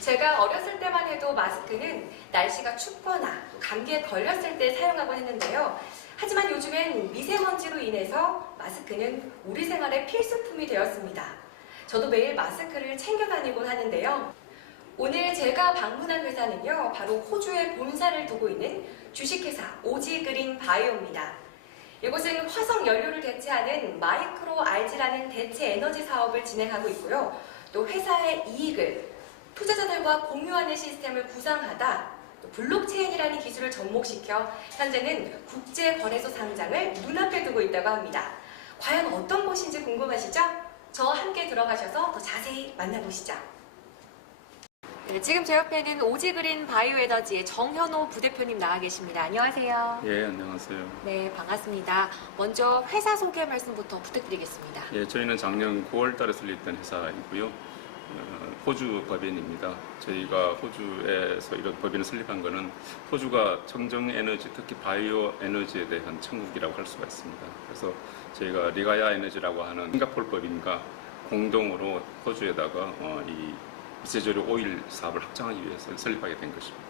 제가 어렸을 때만 해도 마스크는 날씨가 춥거나 감기에 걸렸을 때 사용하곤 했는데요. 하지만 요즘엔 미세먼지로 인해서 마스크는 우리 생활의 필수품이 되었습니다. 저도 매일 마스크를 챙겨 다니곤 하는데요. 오늘 제가 방문한 회사는요, 바로 호주에 본사를 두고 있는 주식회사 오지그린 바이오입니다. 이곳은 화석 연료를 대체하는 마이크로 알지라는 대체 에너지 사업을 진행하고 있고요. 또 회사의 이익을 투자자들과 공유하는 시스템을 구상하다 또 블록체인이라는 기술을 접목시켜 현재는 국제거래소 상장을 눈앞에 두고 있다고 합니다. 과연 어떤 곳인지 궁금하시죠? 저와 함께 들어가셔서 더 자세히 만나보시죠. 네, 지금 제 옆에는 오지그린 바이오에너지의 정현호 부대표님 나와 계십니다. 안녕하세요. 예, 안녕하세요. 네, 반갑습니다. 먼저 회사 소개 말씀부터 부탁드리겠습니다. 예, 저희는 작년 9월 달에 설립된 회사이고요. 호주 법인입니다. 저희가 호주에서 이런 법인을 설립한 것은 호주가 청정 에너지, 특히 바이오 에너지에 대한 천국이라고 할 수가 있습니다. 그래서 저희가 리가야 에너지라고 하는 싱가포르 법인과 공동으로 호주에다가 이 미세조류 오일 사업을 확장하기 위해서 설립하게 된 것입니다.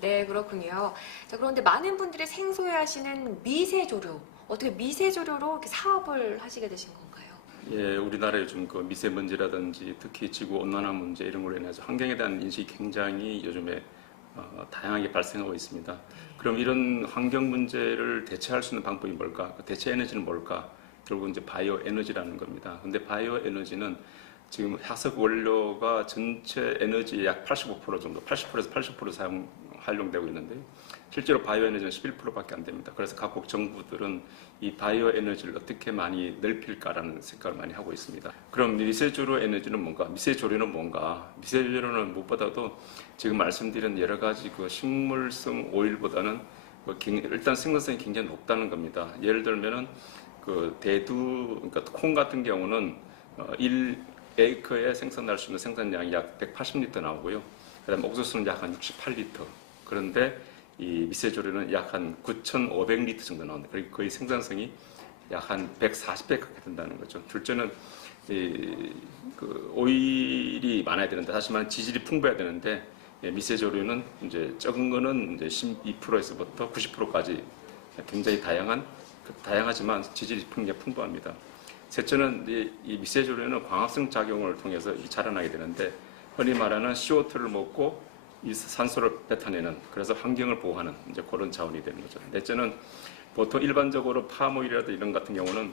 네, 그렇군요. 자, 그런데 많은 분들이 생소해하시는 미세조류, 어떻게 미세조류로 이렇게 사업을 하시게 되신 건가요? 예, 우리나라 요즘 그 미세먼지라든지 특히 지구 온난화 문제 이런 걸로 인해서 환경에 대한 인식이 굉장히 요즘에 다양하게 발생하고 있습니다. 그럼 이런 환경 문제를 대체할 수 있는 방법이 뭘까? 그 대체 에너지는 뭘까? 결국 이제 바이오 에너지라는 겁니다. 근데 바이오 에너지는 지금 화석 원료가 전체 에너지의 약 85% 정도, 80%에서 80% 활용되고 있는데 실제로 바이오 에너지는 11%밖에 안 됩니다. 그래서 각국 정부들은 이 바이오 에너지를 어떻게 많이 넓힐까라는 생각을 많이 하고 있습니다. 그럼 미세조류 에너지는 뭔가? 미세조류는 뭔가? 미세조류는 무엇보다도 지금 말씀드린 여러 가지 그 식물성 오일보다는 일단 생산성이 굉장히 높다는 겁니다. 예를 들면은 그 대두, 그러니까 콩 같은 경우는 1에이커에 생산할 수 있는 생산량이 약 180리터 나오고요. 그다음에 옥수수는 약 한 68리터. 그런데 이 미세조류는 약 한 9,500리터 정도 나옵니다. 그리고 거의 생산성이 약 한 140배 가까이 된다는 거죠. 둘째는 그 오일이 많아야 되는데, 하지만 지질이 풍부해야 되는데, 미세조류는 이제 적은 거는 이제 12%에서부터 90%까지 굉장히 다양하지만 지질이 굉장히 풍부합니다. 셋째는 이 미세조류는 광합성 작용을 통해서 자라나게 되는데, 흔히 말하는 CO2를 먹고 이 산소를 뱉어내는, 그래서 환경을 보호하는 이제 그런 자원이 되는 거죠. 넷째는 보통 일반적으로 팜오일이라든지 이런 같은 경우는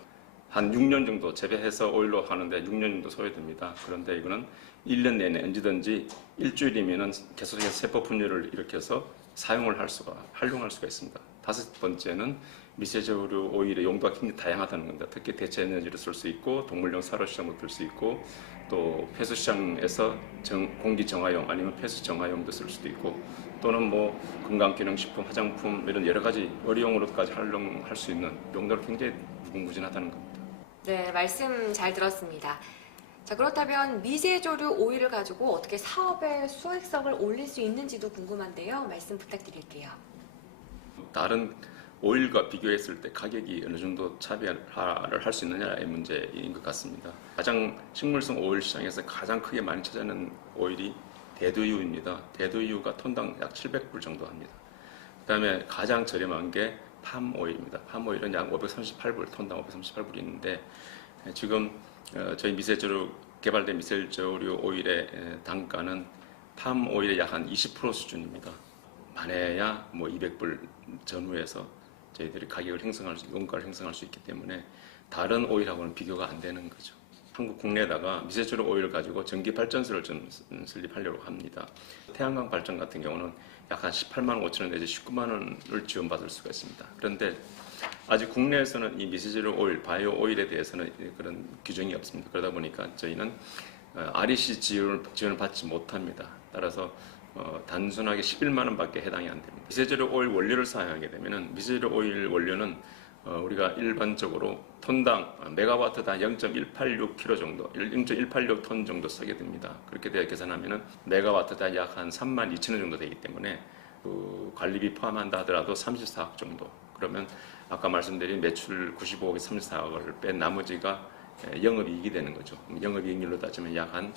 한 6년 정도 재배해서 오일로 하는데 6년 정도 소요됩니다. 그런데 이거는 1년 내내 언제든지 일주일이면은 계속해서 세포 분열을 일으켜서 활용할 수가 있습니다. 다섯 번째는 미세조류 오일의 용도가 굉장히 다양하다는 겁니다. 특히 대체 에너지를 쓸 수 있고 동물용 사료 시장도 쓸 수 있고 또 폐수 시장에서 공기 정화용 아니면 폐수 정화용도 쓸 수도 있고 또는 뭐 건강기능식품, 화장품 이런 여러 가지 의료용으로까지 활용할 수 있는 용도가 굉장히 무궁무진하다는 겁니다. 네, 말씀 잘 들었습니다. 자, 그렇다면 미세조류 오일을 가지고 어떻게 사업의 수익성을 올릴 수 있는지도 궁금한데요. 말씀 부탁드릴게요. 다른 오일과 비교했을 때 가격이 어느 정도 차별화를 할 수 있느냐의 문제인 것 같습니다. 가장 식물성 오일 시장에서 가장 크게 많이 차지하는 오일이 대두유입니다. 대두유가 톤당 약 700불 정도 합니다. 그 다음에 가장 저렴한 게 팜오일입니다. 팜오일은 약 538불, 톤당 538불이 있는데 지금 저희 개발된 미세조류 오일의 단가는 팜오일의 약 한 20% 수준입니다. 많아야 뭐 200불 전후에서 저희들이 원가를 형성할 수 있기 때문에 다른 오일하고는 비교가 안 되는 거죠. 한국 국내에다가 미세조류 오일을 가지고 전기 발전소를 좀 설립하려고 합니다. 태양광 발전 같은 경우는 약 한 18만 5천 원 내지 19만 원을 지원받을 수가 있습니다. 그런데 아직 국내에서는 이 미세조류 오일, 바이오 오일에 대해서는 그런 규정이 없습니다. 그러다 보니까 저희는 REC 지원을 받지 못합니다. 따라서 단순하게 11만 원밖에 해당이 안 됩니다. 미세조류 오일 원료를 사용하게 되면은 미세조류 오일 원료는 우리가 일반적으로 톤당 메가와트당 0.186kg 정도, 0.186톤 정도 쓰게 됩니다. 그렇게 되어 계산하면은 메가와트당 약 한 3만 2천 원 정도 되기 때문에 그 관리비 포함한다 하더라도 34억 정도. 그러면 아까 말씀드린 매출 95억에 34억을 뺀 나머지가 영업이익이 되는 거죠. 영업이익률로 따지면 약 한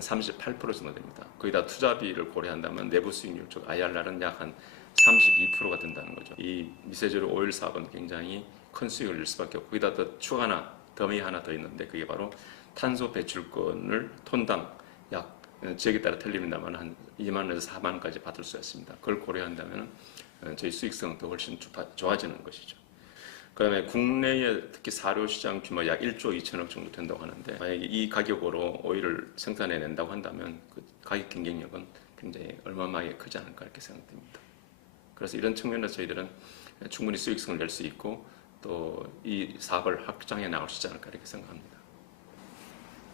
38% 정도 됩니다. 거기다 투자비를 고려한다면 내부 수익률, 즉 IRR은 약 한 32%가 된다는 거죠. 이 미세조류 오일 사업은 굉장히 큰 수익을 낼 수밖에 없고, 거기다 더 추가 하나, 덤이 하나 더 있는데 그게 바로 탄소 배출권을 톤당 약 지역에 따라 틀립니다만 한 2만 원에서 4만 원까지 받을 수 있습니다. 그걸 고려한다면 저희 수익성은 더 훨씬 좋아지는 것이죠. 그다음에 국내에 특히 사료 시장 규모 약 1조 2천억 정도 된다고 하는데, 만약에 이 가격으로 오일을 생산해 낸다고 한다면 그 가격 경쟁력은 굉장히 얼마만하게 크지 않을까 이렇게 생각됩니다. 그래서 이런 측면에서 저희들은 충분히 수익성을 낼 수 있고 또 이 사업을 확장해 나갈 수 있지 않을까 이렇게 생각합니다.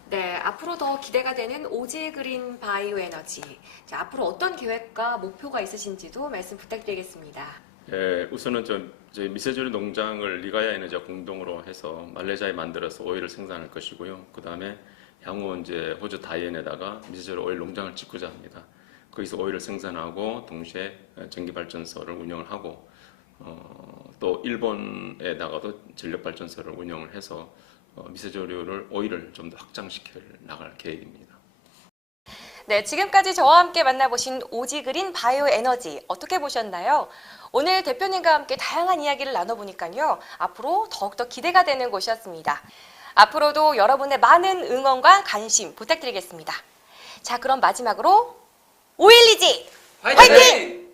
네, 앞으로 더 기대가 되는 오지 그린 바이오 에너지. 자, 앞으로 어떤 계획과 목표가 있으신지도 말씀 부탁드리겠습니다. 예, 우선은 저희 미세조류 농장을 리가야 에너지와 공동으로 해서 말레이시아에 만들어서 오일을 생산할 것이고요. 그 다음에 향후 이제 호주 다이앤에다가 미세조류 오일 농장을 짓고자 합니다. 거기서 오일을 생산하고 동시에 전기발전소를 운영을 하고 또 일본에다가도 전력발전소를 운영을 해서 미세조류를 오일을 좀 더 확장시켜 나갈 계획입니다. 네, 지금까지 저와 함께 만나보신 오지 그린 바이오 에너지 어떻게 보셨나요? 오늘 대표님과 함께 다양한 이야기를 나눠보니까요. 앞으로 더욱더 기대가 되는 곳이었습니다. 앞으로도 여러분의 많은 응원과 관심 부탁드리겠습니다. 자, 그럼 마지막으로 오일리지 화이팅!